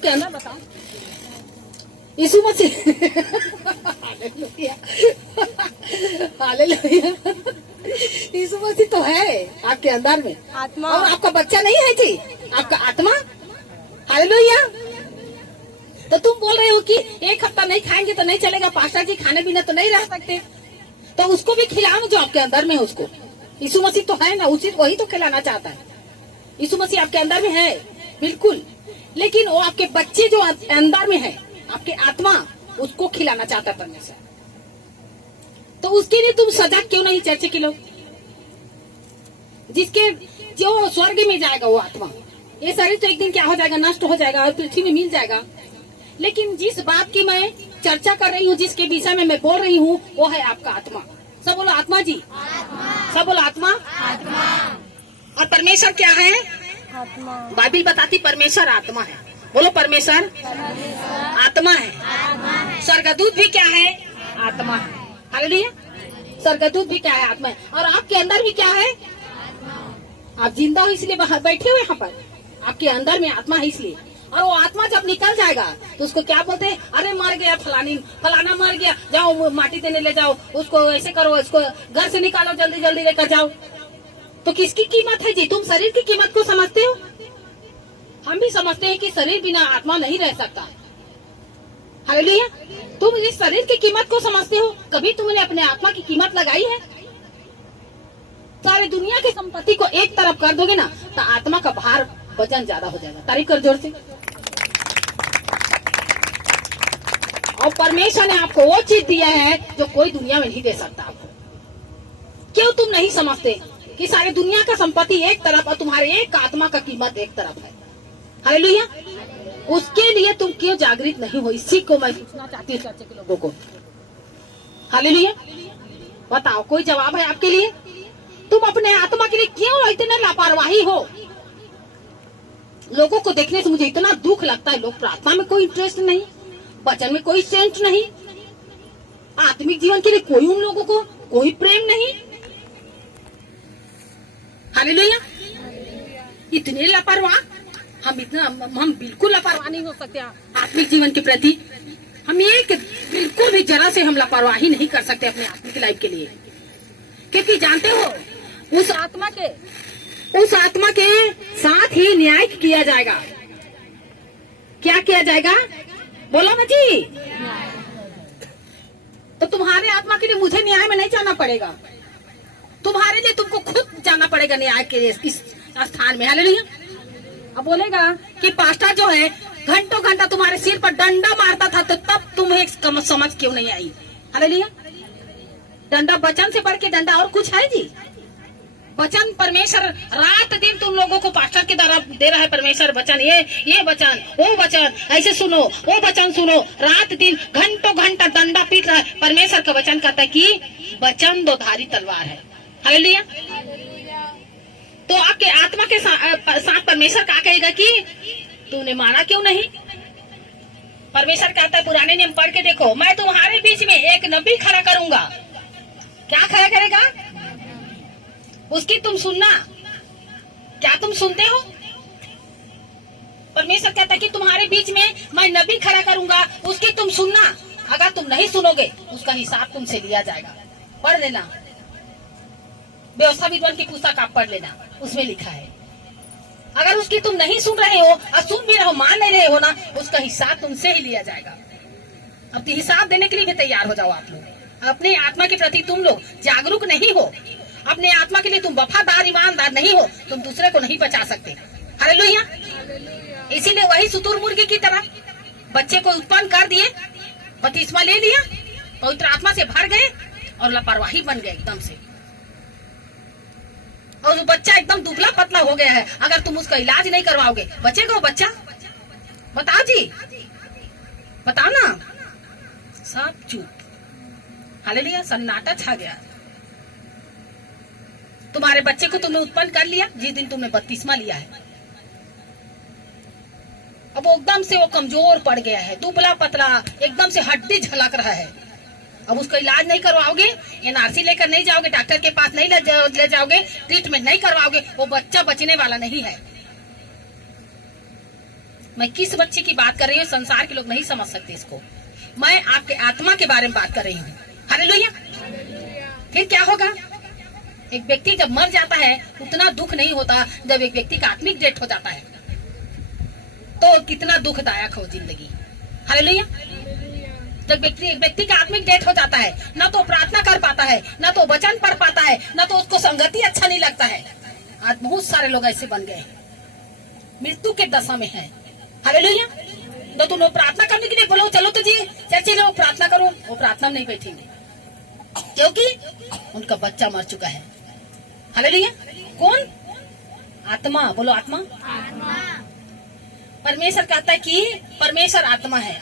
आपके अंदर बताओ। यीशु मसीह हालेलुया हालेलुया। यीशु मसीह तो है आपके अंदर में आत्मा। और आपका बच्चा नहीं है जी, आपका आत्मा। हालेलुया। तो तुम बोल रहे हो कि एक हफ्ता नहीं खाएंगे तो नहीं चलेगा, पास्टर जी खाने बिना तो नहीं रह सकते, तो उसको भी खिलाओ जो आपके अंदर में है उसको। यीशु मसीह तो है ना, उसी वही तो खिलाना चाहता है। यीशु मसीह आपके अंदर में है बिल्कुल, लेकिन वो आपके बच्चे जो अंदर में है, आपके आत्मा, उसको खिलाना चाहता है परमेश्वर। तो उसके लिए तुम सजग क्यों नहीं चर्चे के लोग? जिसके जो स्वर्ग में जाएगा वो आत्मा, ये शरीर तो एक दिन क्या हो जाएगा, नष्ट हो जाएगा और पृथ्वी में मिल जाएगा। लेकिन जिस बात की मैं चर्चा कर रही हूँ, जिसके विषय में मैं बोल रही हूँ, वो है आपका आत्मा। सब बोलो आत्मा जी, सब बोलो आत्मा। और परमेश्वर क्या है? आत्मा। बाइबिल बताती परमेश्वर आत्मा है। बोलो परमेश्वर आत्मा है। स्वर्गदूत भी क्या है? आत्मा है। हालेलुया। स्वर्गदूत भी क्या है? आत्मा है। और आपके अंदर भी क्या है? आप जिंदा हो इसलिए बाहर बैठे हुए यहाँ पर, आपके अंदर में आत्मा है इसलिए। और वो आत्मा जब निकल जाएगा तो उसको क्या बोलते हैं? अरे मर गया फलाना मर गया, जाओ माटी देने ले जाओ, उसको ऐसे करो, इसको घर से निकालो, जल्दी जल्दी लेकर जाओ। तो किसकी कीमत है जी? तुम शरीर की कीमत को समझते हो? हम भी समझते हैं कि शरीर बिना आत्मा नहीं रह सकता। हालेलुया। तुम इस शरीर की कीमत को समझते हो? कभी तुमने अपने आत्मा की कीमत लगाई है? सारे दुनिया की संपत्ति को एक तरफ कर दोगे ना तो आत्मा का भार वजन ज्यादा हो जाएगा। तारीफ कर जोर से। और परमेश्वर ने आपको वो चीज दिया है जो कोई दुनिया में नहीं दे सकता आपको। क्यों तुम नहीं समझते कि सारी दुनिया का संपत्ति एक तरफ और तुम्हारे एक आत्मा का कीमत एक तरफ है? हालेलुया। उसके लिए तुम क्यों जागृत नहीं हो? इसी को मैं पूछना चाहती हूँ चर्च के लोगों को। हालेलुया। बताओ, कोई जवाब है आपके लिए? तुम अपने आत्मा के लिए क्यों इतने लापरवाही हो? लोगों को देखने से मुझे इतना दुख लगता है। लोग प्रार्थना में कोई इंटरेस्ट नहीं, वचन में कोई सेंट नहीं, आत्मिक जीवन के लिए कोई उन लोगों को कोई प्रेम नहीं। हालेलुया। इतने लापरवाह हम बिल्कुल लापरवाह नहीं हो सकते आत्मिक जीवन के प्रति। हम एक बिल्कुल भी जरा से हम लापरवाही नहीं कर सकते अपने आत्मिक लाइफ के लिए, क्योंकि जानते हो उस आत्मा के साथ ही न्याय किया जाएगा। क्या किया जाएगा? बोलो ना जी। तो तुम्हारे आत्मा के लिए मुझे न्याय में नहीं जाना पड़ेगा, तुम्हारे लिए तुमको खुद जाना पड़ेगा न्याय के इस स्थान में। हालेलुया। अब बोलेगा कि पास्टर जो है घंटों घंटा तुम्हारे सिर पर डंडा मारता था, तो तब तुम्हें समझ क्यों नहीं आई? हालेलुया। डंडा वचन से बढ़ के डंडा और कुछ है जी? वचन परमेश्वर रात दिन तुम लोगों को पास्टर के द्वारा दे रहा है। परमेश्वर वचन, ये वचन, वो वचन, ऐसे सुनो, वो वचन सुनो, रात दिन घंटों घंटा डंडा पीट रहा है। परमेश्वर का वचन कहता है कि वचन दो धारी तलवार है। हालेलुया। तो आपके आत्मा के साथ परमेश्वर क्या कहेगा कि तूने माना क्यों नहीं? परमेश्वर कहता है, पुराने नियम पढ़ के देखो, मैं तुम्हारे बीच में एक नबी खड़ा करूंगा। क्या खड़ा करेगा? उसकी तुम सुनना। क्या तुम सुनते हो? परमेश्वर कहता है कि तुम्हारे बीच में मैं नबी खड़ा करूंगा, उसकी तुम सुनना। अगर तुम नहीं सुनोगे उसका हिसाब तुमसे लिया जाएगा। पढ़ लेना, व्यवस्था विद्वान की पुस्तक आप पढ़ लेना, उसमें लिखा है। अगर उसकी तुम नहीं सुन रहे हो और सुन भी रहे हो, मान नहीं रहे हो ना, उसका हिसाब तुमसे ही लिया जाएगा। अब तो हिसाब देने के लिए भी तैयार हो जाओ आप लोग। अपने आत्मा के प्रति तुम लोग जागरूक नहीं हो, अपने आत्मा के लिए तुम वफादार ईमानदार नहीं हो, तुम दूसरे को नहीं बचा सकते। हालेलुया। इसीलिए वही सुतुर मुर्गी की तरह बच्चे को उत्पन्न कर दिए, बपतिस्मा ले लिया, पवित्र आत्मा से भर गए और लापरवाही बन गए एकदम से। और वो बच्चा एकदम दुबला पतला हो गया है। अगर तुम उसका इलाज नहीं करवाओगे, बचेगा वो बच्चा? बताओ जी, बताओ ना। सब चुप। हालेलुया। सन्नाटा छा गया। तुम्हारे बच्चे को तुमने उत्पन्न कर लिया जिस दिन तुमने बपतिस्मा लिया है। अब वो एकदम से वो कमजोर पड़ गया है, दुबला पतला, एकदम से हड्डी झलक रहा है। अब उसका इलाज नहीं करवाओगे, एनआरसी लेकर नहीं जाओगे, डॉक्टर के पास नहीं ले जाओगे, ट्रीटमेंट नहीं करवाओगे, वो बच्चा बचने वाला नहीं है। मैं किस बच्चे की बात कर रही हूँ, संसार के लोग नहीं समझ सकते इसको। मैं आपके आत्मा के बारे में बात कर रही हूँ। हालेलुया। फिर क्या होगा? एक व्यक्ति जब मर जाता है उतना दुख नहीं होता जब एक व्यक्ति का आत्मिक डेथ हो जाता है, तो कितना दुखदायक हो जिंदगी। हालेलुया। जब एक व्यक्ति का आत्मिक डेथ हो जाता है, ना तो प्रार्थना कर पाता है, ना तो वचन पढ़ पाता है, ना तो उसको संगति अच्छा नहीं लगता है। आज बहुत सारे लोग ऐसे बन गए हैं, मृत्यु के दशा में है। हालेलुया। तो तुम लोग प्रार्थना करने के लिए बोलो, चलो तो जी चर्चे लोग प्रार्थना करो, वो प्रार्थना में नहीं बैठेंगे क्योंकि उनका बच्चा मर चुका है। हालेलुया। कौन? आत्मा। बोलो आत्मा। परमेश्वर कहता है कि परमेश्वर आत्मा है।